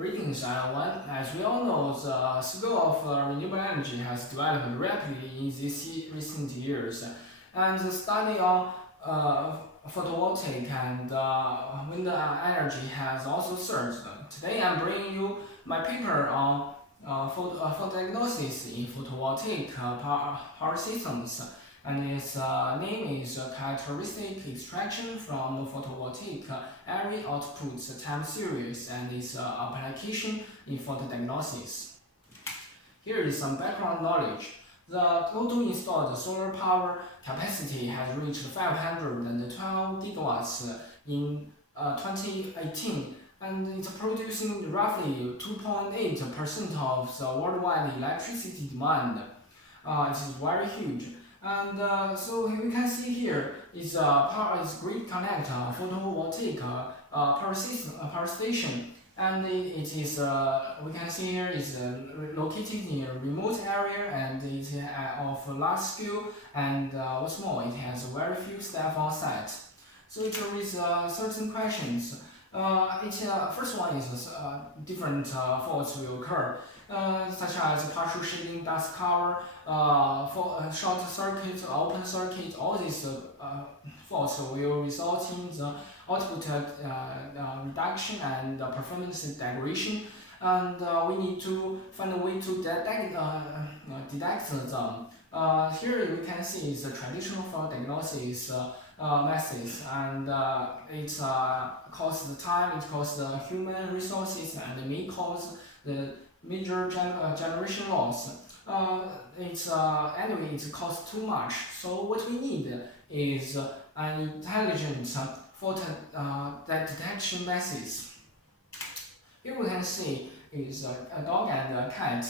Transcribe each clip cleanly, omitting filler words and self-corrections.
Greetings everyone. As we all know, the scope of renewable energy has developed rapidly in these recent years, and the study on photovoltaic and wind energy has also surged. Today I'm bringing you my paper on photodiagnosis in photovoltaic power systems, and its name is Characteristic Extraction from Photovoltaic Array Output Time Series and its application in photodiagnosis. Here is some background knowledge. The total installed solar power capacity has reached 512 gigawatts in 2018, and it's producing roughly 2.8% of the worldwide electricity demand. It is very huge. And so we can see here is grid connect photovoltaic power station, and it is we can see here is located in a remote area, and it is of large scale, and what's more, it has very few staff on site. So it raises certain questions. First one is different faults will occur, such as partial shading, dust cover, short circuit, open circuit. All these faults will result in the output reduction and performance degradation, and we need to find a way to detect them. Here we can see is the traditional fault diagnosis methods, and it costs the time, it costs the human resources, and it may cause the major generation loss. Anyway, it costs too much. So what we need is an intelligent fault detection methods. Here we can see is a dog and a cat.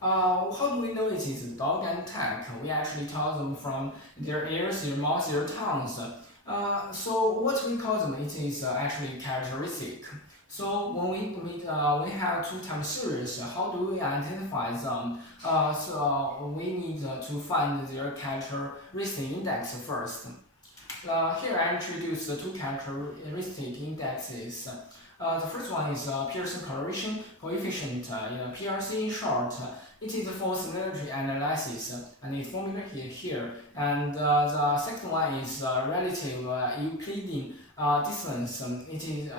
How do we know it is a dog and cat? We actually tell them from their ears, their mouths, their tongues. So what we call them, it is actually characteristic. So when we have two time series, how do we identify them? So we need to find their characteristic index first. Here I introduce the two characteristic indexes. The first one is Pearson correlation coefficient, PRC in short. It is for similarity analysis, and it's formulated here. And the second one is relative Euclidean distance. It is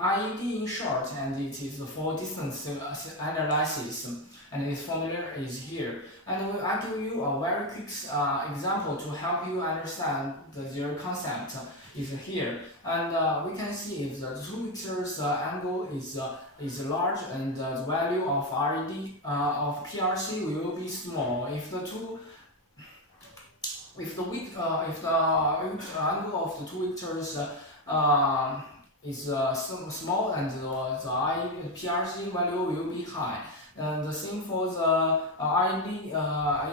IEED in short, and it is for distance analysis. And its formula is here. And I'll give you a very quick example to help you understand their concept is here. And we can see if the two vectors angle is large, and the value of RED of PRC will be small. If the angle of the two vectors is small, and the PRC value will be high. And the same for the RED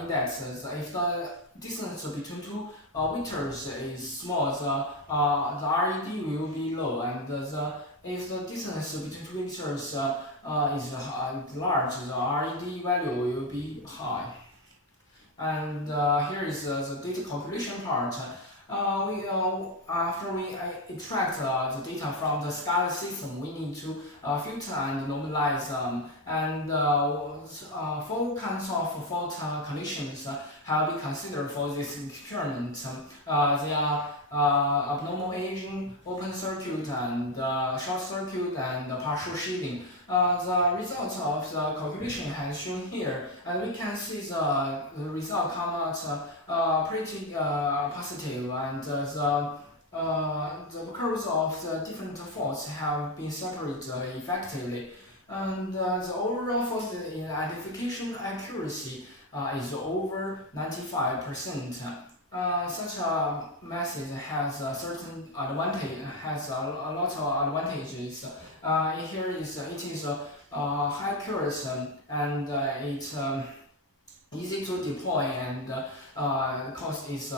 indexes. If the distance between two vectors is small, the RED will be low, and if the distance between two vectors is large, the RED value will be high. And here is the data calculation part. After we extract the data from the SCADA system, we need to filter and normalize them. And 4 kinds of fault conditions have been considered for this experiment. They are abnormal aging, open circuit, and short circuit, and partial shading. The result of the calculation has shown here, and we can see the result come out pretty positive, and the curves of the different faults have been separated effectively, and the overall fault identification accuracy is over 95%. Such a method has a certain advantage, has a lot of advantages. Here is it is high accuracy, and it's easy to deploy, and cost is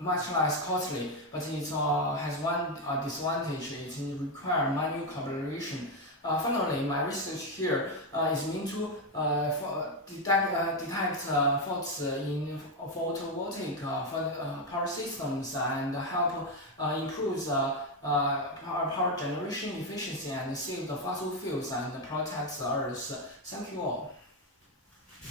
much less costly. But it has one disadvantage: it requires manual collaboration. Finally, my research here is meant to detect faults in photovoltaic power systems, and help improve the power generation efficiency and save the fossil fuels and protect the earth. Thank you all.